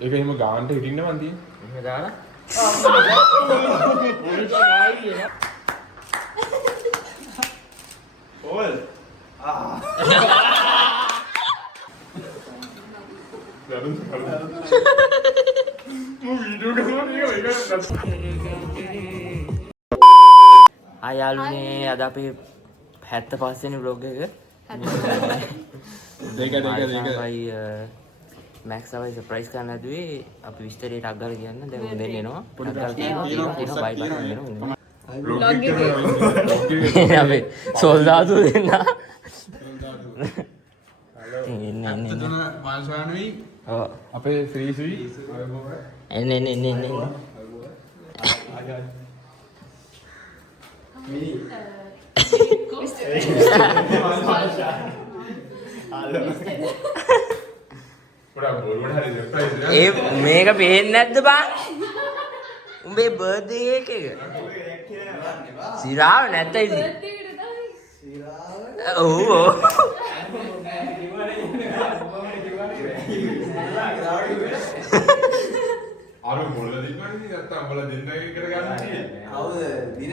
ඒක එහෙම ගානට හිටින්න මන් තියෙන්නේ. එහෙම දාලා ඕල්. දරුන් මම වීඩියෝ කරනවා ආ යාළුවනේ අද අපි 75 වෙනි vlog එක. දෙක මැක්ස් අවයි සර්ප්‍රයිස් කරන්න හදුවේ අපි විස්තරයට අග්ගල කියන්න දැන් උන් දෙන්න එනවා පොඩ්ඩක් ගාලා තියෙනවා බයි බයි වෙනවා vlog එක අපි සෝල්දාතු දෙන්න තුන මාල්සානුයි ඔව් අපේ ශ්‍රීසුයි එන්න ඒ මේක පේන්නේ නැද්ද බං උඹේ බර්ත්ඩේ එක සිරාව නැත්ද ඉතින් ඔව් අර මොළ දිනන්නේ නැත්තම් අපල දෙන්නගේ කරගන්න තියෙන්නේ. කවුද දින?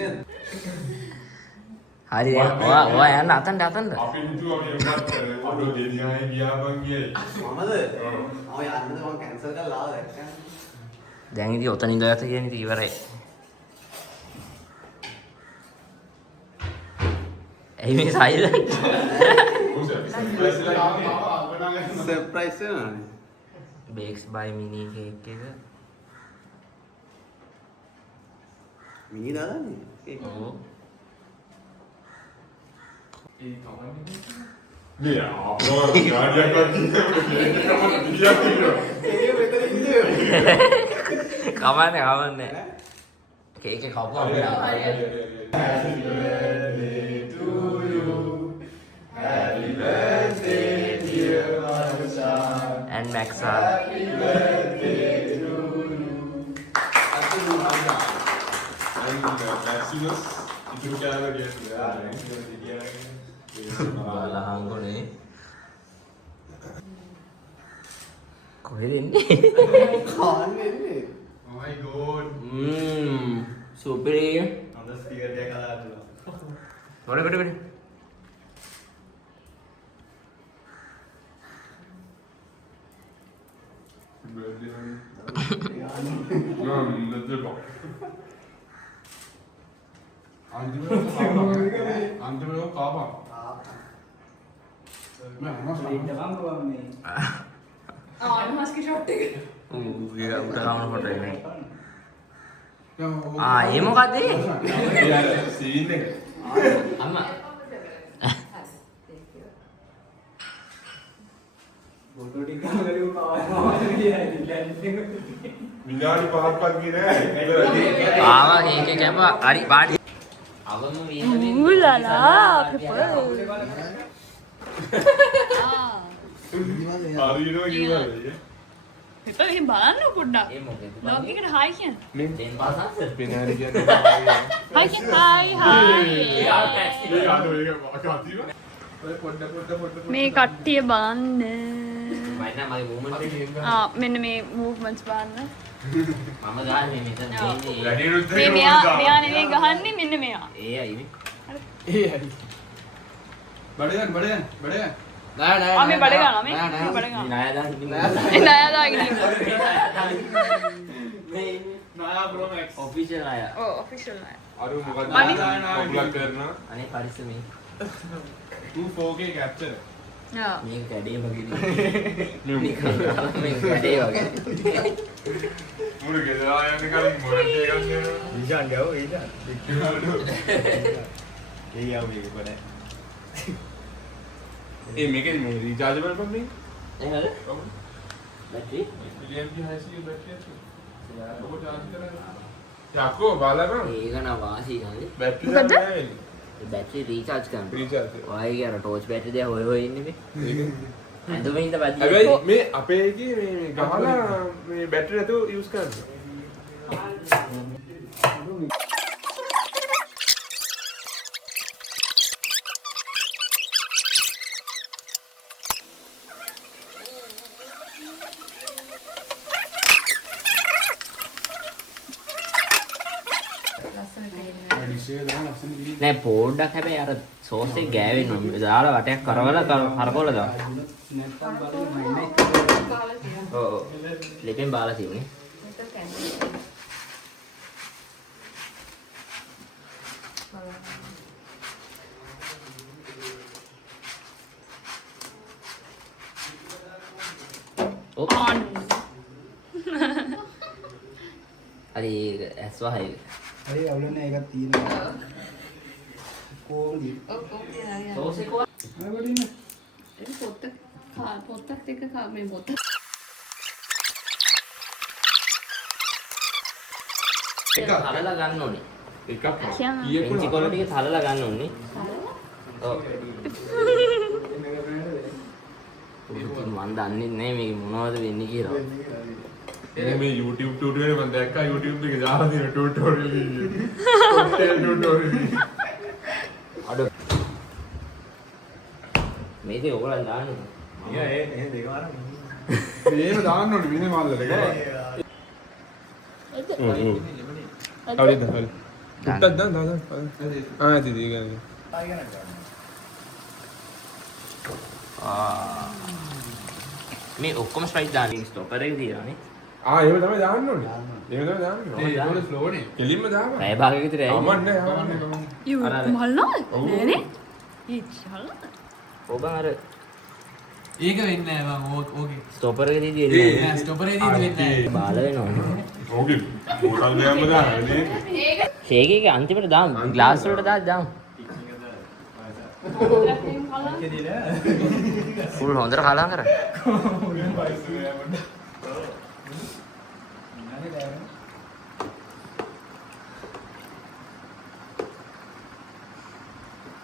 හරි ඔයා යන්න අතන්ට අපි හිතුවා මේ උඹත් පොඩෝ දෙනියායි ගියා බං ගියේ. මමද? ඔව්. මම යන්නද මම කැන්සල් කරලා ආවා දැක්කම. දැන් ඉතින් ඔතන ඉඳලා තියෙන ඉතින් ඉවරයි ඇයි මේ සයිලන්ට් සර්ප්‍රයිස් වෙනවනේ. බේක්ස් බයි මිනි කේක් එක මිනි දාන්නේ. ඒක. ඔව් නේ අපෝ ගාඩියක් කමන්නේ කේක් එක කවුවා and Maxa lahangone කොහෙද ඉන්නේ කාන් වෙන්නේ. Oh my god. සුපිරි අද ස්පීකර් එක කලාතුන. වඩ අන්තිමට කාපා. උට කවන කොට නේ ඒ මොකද සීන් එක. අම්මා විනාඩි 5ක්වත් ගියේ නෑ. ආවා කේක් එක කැපුවා හරි පාටි අවම වීමනේ උලලා හරියනවා කිව්වද? පෙපර් එහෙම බලන්න පොඩ්ඩක්. ඒ මොකද ලොග් එකට හායි කියන්න. දෙන් පාසන්ස විනාඩි කියන්නේ හායි කියන්න. හායි. ඒ ආඩෝ ඒක අකතිව. ඔය පොඩ මේ කට්ටිය බලන්න. මම මගේ මූවමන්ට් එක මෙන්න මේ මූව්මන්ට්ස් බලන්න. මම ගාන්නේ මෙතන දෙන්නේ වැඩි රුද්ද මේ මෙයා නෙවෙයි ගහන්නේ මෙන්න මෙයා. ඒ අයිනේ බඩයන්. ආ මේ බඩ ගන්නවා මේ බඩ ගන්නවා. නායදාන් ඒ නායදාගෙන ඉන්නවා. මේ නායා ප්‍රෝ මැක්ස්. ඔෆිෂල් අය ඔව් ඔෆිෂල් නෑ. අර මොකද මනි- පොපුලර් කරනවා. අනේ පරිස්සමේ 4K capture. ආ. මේක කැඩේ වගේ නිකන් මේක කැඩේ වගේ මුළු ගෙදර ආයන්න කලින් මොරට් එකක් දෙනවා. ඊජාන් ගාව ඊජාන්. ඒ යව මේක බඩ. ඒ මේකේ මේ රීචාර්ජබල් පොත් නේ? එහෙමද ඔව්. බැටරි PMG 600 බැටරියක් තියෙනවා. ඔක charge කරලා. යකෝ බලන්න. ඒක නා වාසි ගන්නේ බැටරි මොකද? නැහැ. බැටරි රීචාර්ජ් කරන්න රීචාර්ජ්. ඔයගේ අර ටෝච් බැටරි දෙය හොය ඉන්නේ මේ ඇඳුමේ ඉඳ බැද්දි හැබැයි මේ අපේ එකේ මේ ගහලා මේ බැටරි නැතුව යූස් කරන්න. නෑ පොඩ්ඩක් හැබැයි අර සෝස් එක ගෑවෙන්න ඕනේ. දාලා වටයක් කරවලා කරකවලා දාන්න. ඔව්. ලෙපෙන් බාලා තියෙන්නේ. on හරි ඇස් වහයි. හරි අවුල නෑ එකක් තියෙනවා. කොහොමද? සෝස් එක වඩින්න. පොත්තත් එක මේ පොත්ත එක හලලා ගන්න ඕනේ. එකක් කියන්න. ඉංචි කොළ ටික හලලා ගන්න ඕනේ. ඔව්. ඉතින් මන් දන්නේ නැහැ මේක මොනවද වෙන්නේ කියලා. මේ YouTube tutorial මම දැක්කා YouTube එකේ දාලා තියෙන tutorial hotel tutorial අඩ මේක ඔයගොල්ලන් දාන්නේ. ඒ දෙක වරක්. මේක දාන්න ඕනේ මිනේ මාල්ලට ඒක. හරිද හරි. පුට්ටක් දාන්න දාන්න. ආ ඉතින් ඒක. මේ ඔක්කොම ස්පයිස් දාන්නේ ස්ටොපර් එකේ තියලානේ. ආ ඒක තමයි දාන්න ඕනේ. ඒක තමයි දාන්න ඕනේ. ඒක ස්ලෝ නේ. කෙලින්ම දාපන්. පැය භාගයක විතර ඇයි. අමන්නේ අමන්නේ. You අර අර. මල්ලා ඔව්. නේනේ ඉච්චලා ඔබ අර ඒක වෙන්නේ නැහැ මම ඕකේ. ස්ටොපර් එකේ තියදී එන්නේ නෑ ස්ටොපර් එකේ වෙන්නේ නැහැ. බාල වෙනවනේ. ඕකේ. මොකක්ද යන්න දාන්නේ? ෂේක් එකේ අන්තිමට දාමු. ග්ලාස් වලට දාමු. ෆුල් හොඳට කලම් කරා.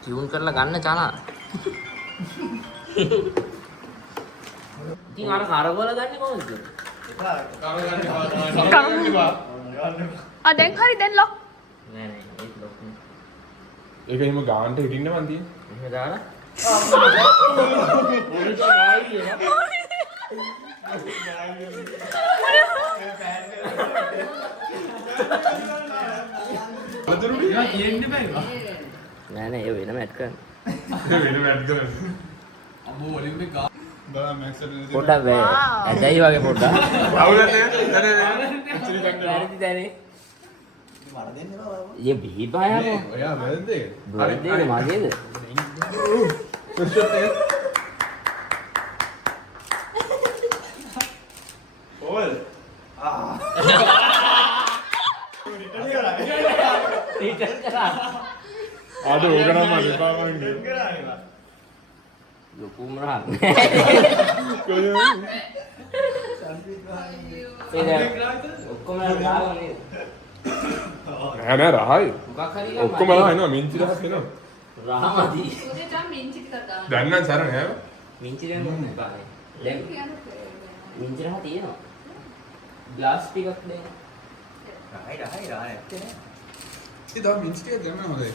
ටියුන් කරලා ගන්න චානා. ඉතින් අර කරවල ගන්නේ කොහොමද? දැන් හරි දැන් ලොක් නෑ නෑ ඒක ලොකු. ඒක එහෙම ගානට හිටින්න මන් තියෙන්නේ. එහෙම දාලා. අදරුනේ ඒවා කියන්න බෑ. නෑ නෑ ඒ වෙනම ඇඩ් කරන්න. වෙන වැඩ කරන්න. අම්මෝ වලින් මේ ගා බලන්න මැක්ස් එක පොඩ්ඩක් වේ. ඇදයි වගේ පොඩ්ඩක්. අවුලක් නෑ. ඇක්චුලි ගන්න. වැරදි දැනේ. මර දෙන්න බෑ. ये भी पाया वो ඔයා වැරද්දේ. बर्थडे के मागेද ඕල්. ආද ඕක නම් මම එපා වගේ. ලොකුම රහක් කොහොමද? ඔක්කොම දාගන්නේ නෑ නෑ රහයි. මොකක් හරි ඔක්කොම රහ එනවා මින්චි රහක් එනවා. රහමදි උදේ තම මින්චි ටිකක් දාන්න. දැන් නම් සර නෑ. මිංචි දෙන්න එපා දැන් කියන්නේ මිංචි රහ තියෙනවා ග්ලාස් ටිකක් දෙන්න රහයි රහයි. ඉතින් දා මින්චි ටික දැම්ම හොඳයි.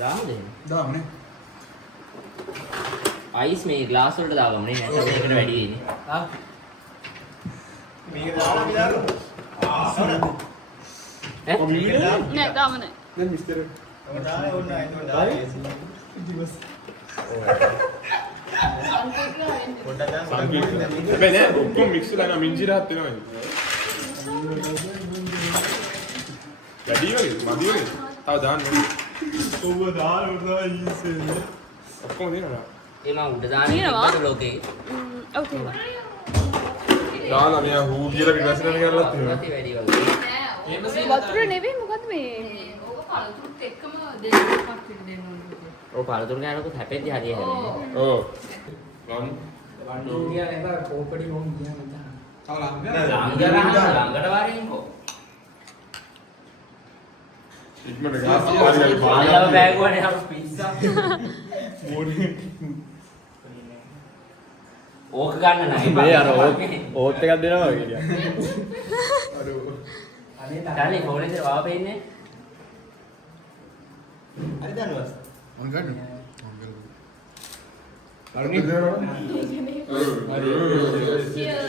දාමු දෙන්න දාමුනේ. අයිස් මේ ග්ලාස් වලට දාගමු නේ නැත්නම් මේකට වැඩි වෙන්නේ මේක දාලා අපි දාමු. ඈ නෑ දාම නෑ දැන් මිස්ටර් ඔන්න දාලා ඔන්න දාලා. පොඩ්ඩක් දාන්න. හැබැයි නෑ ඔක්කොම මික්ස් වෙලා යනවා මින්චි රහත් වෙනවා. වැඩි වගේ මදි වගේ. තව දාන්න ඕනේ. ඔබ දාලා ඉන්නේ. ඔක්කොම දෙනවා. ඒ මම උඩ දාන්නේ තියෙනවා? ඉක්මනට ලෝකේ ඕකේ දාලා මෙයා හූ කියලා විශ්වාස කරලා තියෙනවා. ගති වැඩි වගේ එහෙම වතුර නෙවෙයි මොකද්ද මේ ඕක පළතුරුත් එක්කම දෙන්නක් දෙන්න ඕනේ. ඔය පළතුරු ගෑනකොත් හැපෙද්දි හරිය හැදෙන්නේ ඔව්. ගන්න. ළඟට වරින්කෝ ඉක්මනට ගාස් හරි මාළව බෑගුවනේ අර පිස්සා ඕක ගන්න නෑ මේ අර ඕත් එකක් දෙනවා වගේ ටිකක්. ඩාලි ෆෝන් එකේ වාව පෙන්නේ හරි දනුවස්. මං ගන්න.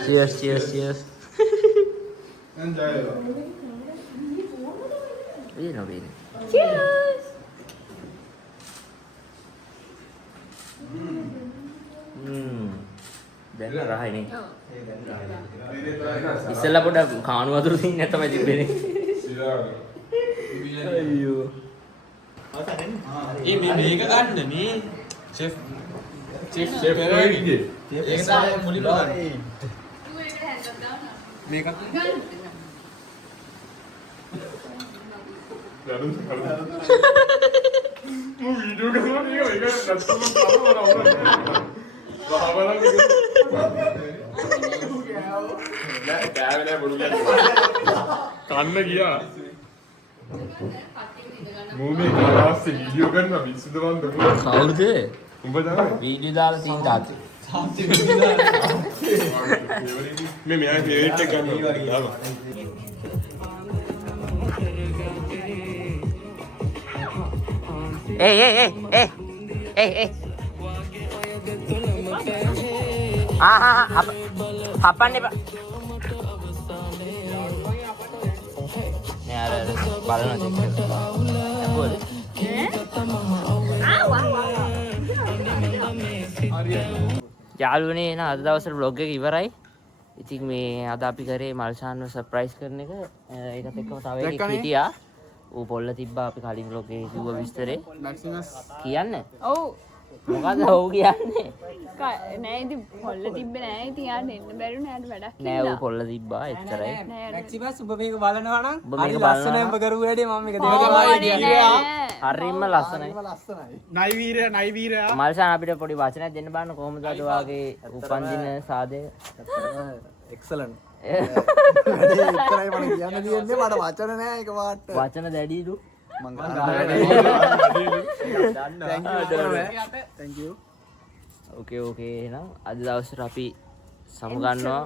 cheers cheers cheers Enjoy. වෙනවා වෙන්නේ cheers දැන් රහයිනේ. ඉස්සෙල්ලා පොඩ කාණු වතුර තින්නේ නැතමයි තිබෙන්නේ. අයියෝ. ඒ මේක ගන්න මේ chef චෙෆ් කොයිද? ඒක තමයි මුලින්ම ගන්න. ඌ ඒක හැන්දක් දාන්න. මේකත් ගන්න. දරුන් මු වීඩියෝ කරනවා නේ ඒක නැත්තම් නෑ බොරු කන්න ගියා මු මේ කාස්සේ වීඩියෝ කරනවා විශ්ද වන්ද කවුද? උඹ තමයි වීඩියෝ දාලා තියෙන තාත්තේ. මේ මෙයා ක්‍රියේට් එක ගන්නවා ඒ හපන්න එපා. නෑ අර බලන චෙක් කරලා. යාළුවනේ නා අද දවසේ vlog එක ඉවරයි. ඉතින් මේ අද අපි කරේ මල්ෂාන්ව සර්ප්‍රයිස් කරන එක. ඒකත් එක්කම තව එකෙක් හිටියා. ඌ පොල්ල තිබ්බා අපි කලින් vlog එකේ කිව්ව විස්තරේ. කියන්න. ඔව්. මොකද ඔව් කියන්නේ? නෑ ඉතින් පොල්ල තිබ්බේ නෑ ඉතින් යාට එන්න බැරි නෑට වැඩක් නෑ ඌ පොල්ල තිබ්බා එච්චරයි. මැක්සිමස් ඔබ මේක බලනවා නම් ඔබ මේක බලනවා ඔබ කරු වැඩේ මම මේක හරිම ලස්සනයි. නයි වීරයා මල්ෂාන් අපිට පොඩි වචනයක් දෙන්න බලන්න කොහොමද අද වාගේ උපන්දින සාදය? එක්සලන්ට් ඉතරයි මම කියන්න තියෙන්නේ මට වචන නෑ ඒක වාට වචන දැඩිලු. මං thank you ඕකේ එහෙනම් අද දවසට අපි සමුගන්නවා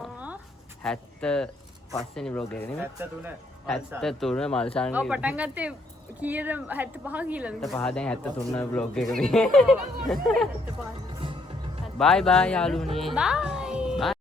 75 වෙනි vlog එක නෙමෙයි 73 මල්ෂාන්ගේ. ඔව් පටන් ගත්තේ කීයද 75 කියලාද? 75 දැන් 73 vlog එක මේ. බයි බයි යාළුවනේ. බයි.